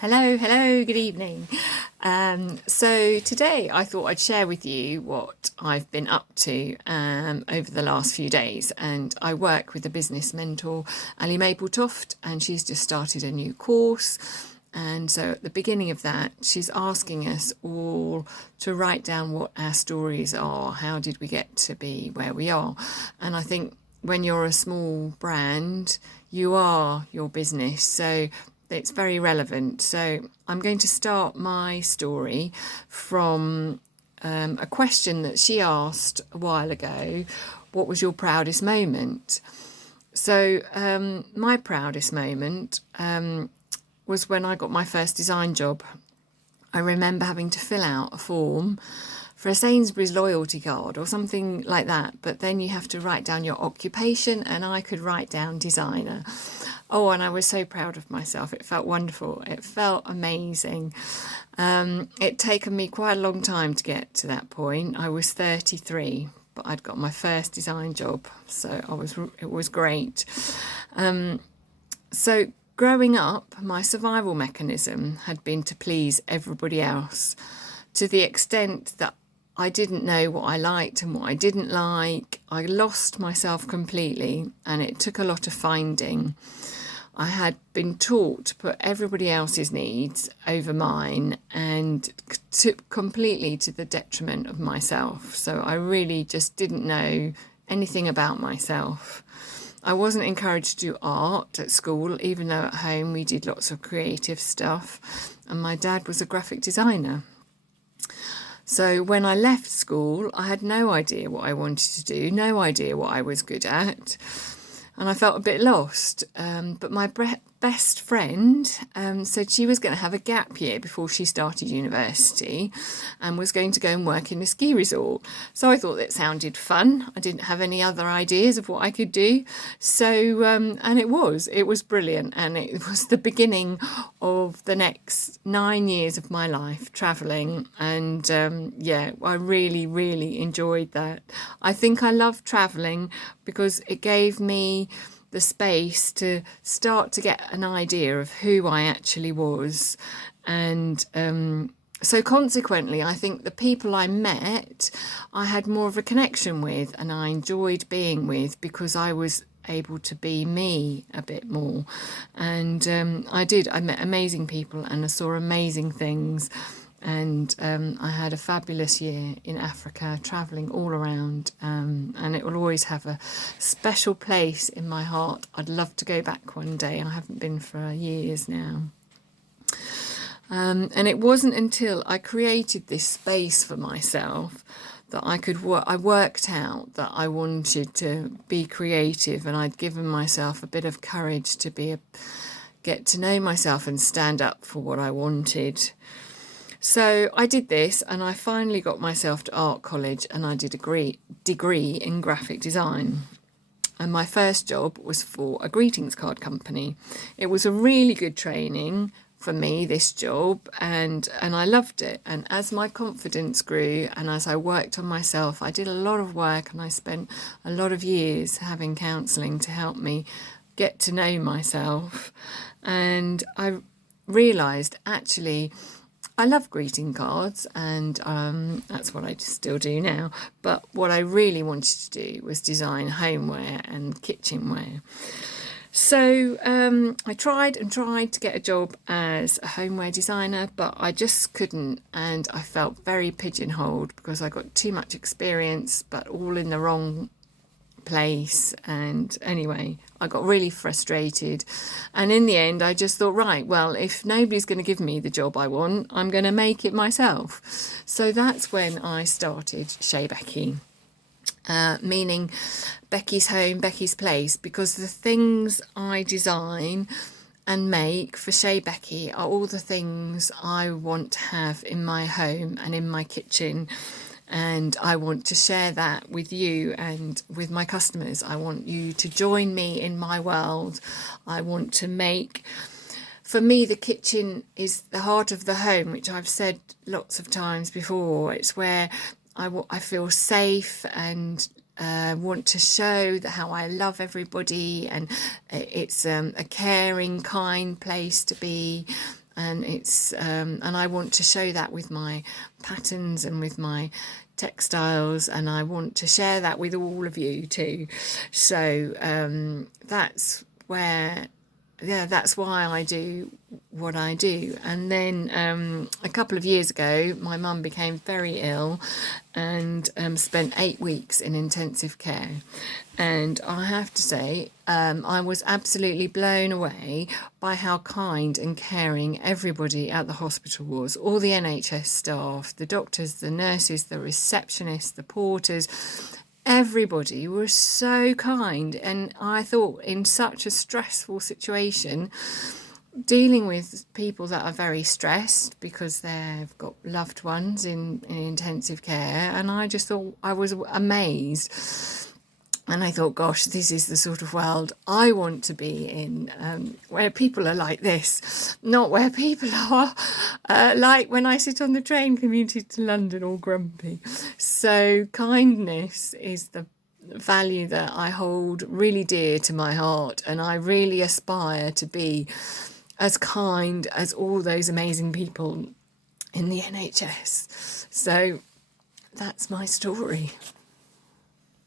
Hello, good evening. So today I thought I'd share with you what I've been up to over the last few days. And I work with a business mentor, Ali Mapletoft, and she's just started a new course. And so at the beginning of that, she's asking us all to write down what our stories are. How did we get to be where we are? And I think when you're a small brand, you are your business. So it's very relevant. So I'm going to start my story from a question that she asked a while ago. What was your proudest moment? So my proudest moment was when I got my first design job. I remember having to fill out a form for a Sainsbury's loyalty card or something like that, but then you have to write down your occupation, and I could write down designer. Oh, and I was so proud of myself. It felt wonderful. It felt amazing. It'd taken me quite a long time to get to that point. I was 33, but I'd got my first design job, so it was great. So growing up, my survival mechanism had been to please everybody else, to the extent that I didn't know what I liked and what I didn't like. I lost myself completely, and it took a lot of finding. I had been taught to put everybody else's needs over mine, and completely to the detriment of myself. So I really just didn't know anything about myself. I wasn't encouraged to do art at school, even though at home we did lots of creative stuff. And my dad was a graphic designer. So when I left school, I had no idea what I wanted to do, no idea what I was good at. And I felt a bit lost. But my best friend said she was going to have a gap year before she started university and was going to go and work in a ski resort. So I thought that sounded fun. I didn't have any other ideas of what I could do. So, and it was brilliant. And it was the beginning of the next 9 years of my life travelling. And yeah, I really, really enjoyed that. I think I loved travelling because it gave me the space to start to get an idea of who I actually was. And so consequently, I think the people I met, I had more of a connection with, and I enjoyed being with, because I was able to be me a bit more. And I met amazing people and I saw amazing things. And I had a fabulous year in Africa, travelling all around, and it will always have a special place in my heart. I'd love to go back one day. I haven't been for years now. And it wasn't until I created this space for myself that I could work. I worked out that I wanted to be creative, and I'd given myself a bit of courage to get to know myself and stand up for what I wanted. So I did this, and I finally got myself to art college, and I did a degree in graphic design. And my first job was for a greetings card company. It was a really good training for me, this job, and I loved it. And as my confidence grew and as I worked on myself, I did a lot of work, and I spent a lot of years having counselling to help me get to know myself. And I realised, actually, I love greeting cards, and that's what I still do now. But what I really wanted to do was design homeware and kitchenware. So I tried and tried to get a job as a homeware designer, but I just couldn't. And I felt very pigeonholed because I got too much experience, but all in the wrong place. And anyway, I got really frustrated, and in the end I just thought, right, well, if nobody's going to give me the job I want, I'm going to make it myself. So that's when I started Chez Becky, meaning Becky's home, Becky's place, because the things I design and make for Chez Becky are all the things I want to have in my home and in my kitchen. And I want to share that with you and with my customers. I want you to join me in my world. I want to make, for me, the kitchen is the heart of the home, which I've said lots of times before. It's where I feel safe and want to show how I love everybody, and it's a caring, kind place to be. and it's and I want to show that with my patterns and with my textiles, and I want to share that with all of you too. So that's where, yeah, that's why I do what I do. And then a couple of years ago, my mum became very ill and spent 8 weeks in intensive care. And I have to say, I was absolutely blown away by how kind and caring everybody at the hospital was. All the NHS staff, the doctors, the nurses, the receptionists, the porters, everybody was so kind. And I thought, in such a stressful situation, dealing with people that are very stressed because they've got loved ones in intensive care, and I just thought, I was amazed. And I thought, gosh, this is the sort of world I want to be in, where people are like this, not where people are like when I sit on the train commuting to London all grumpy. So kindness is the value that I hold really dear to my heart, and I really aspire to be as kind as all those amazing people in the NHS. So that's my story.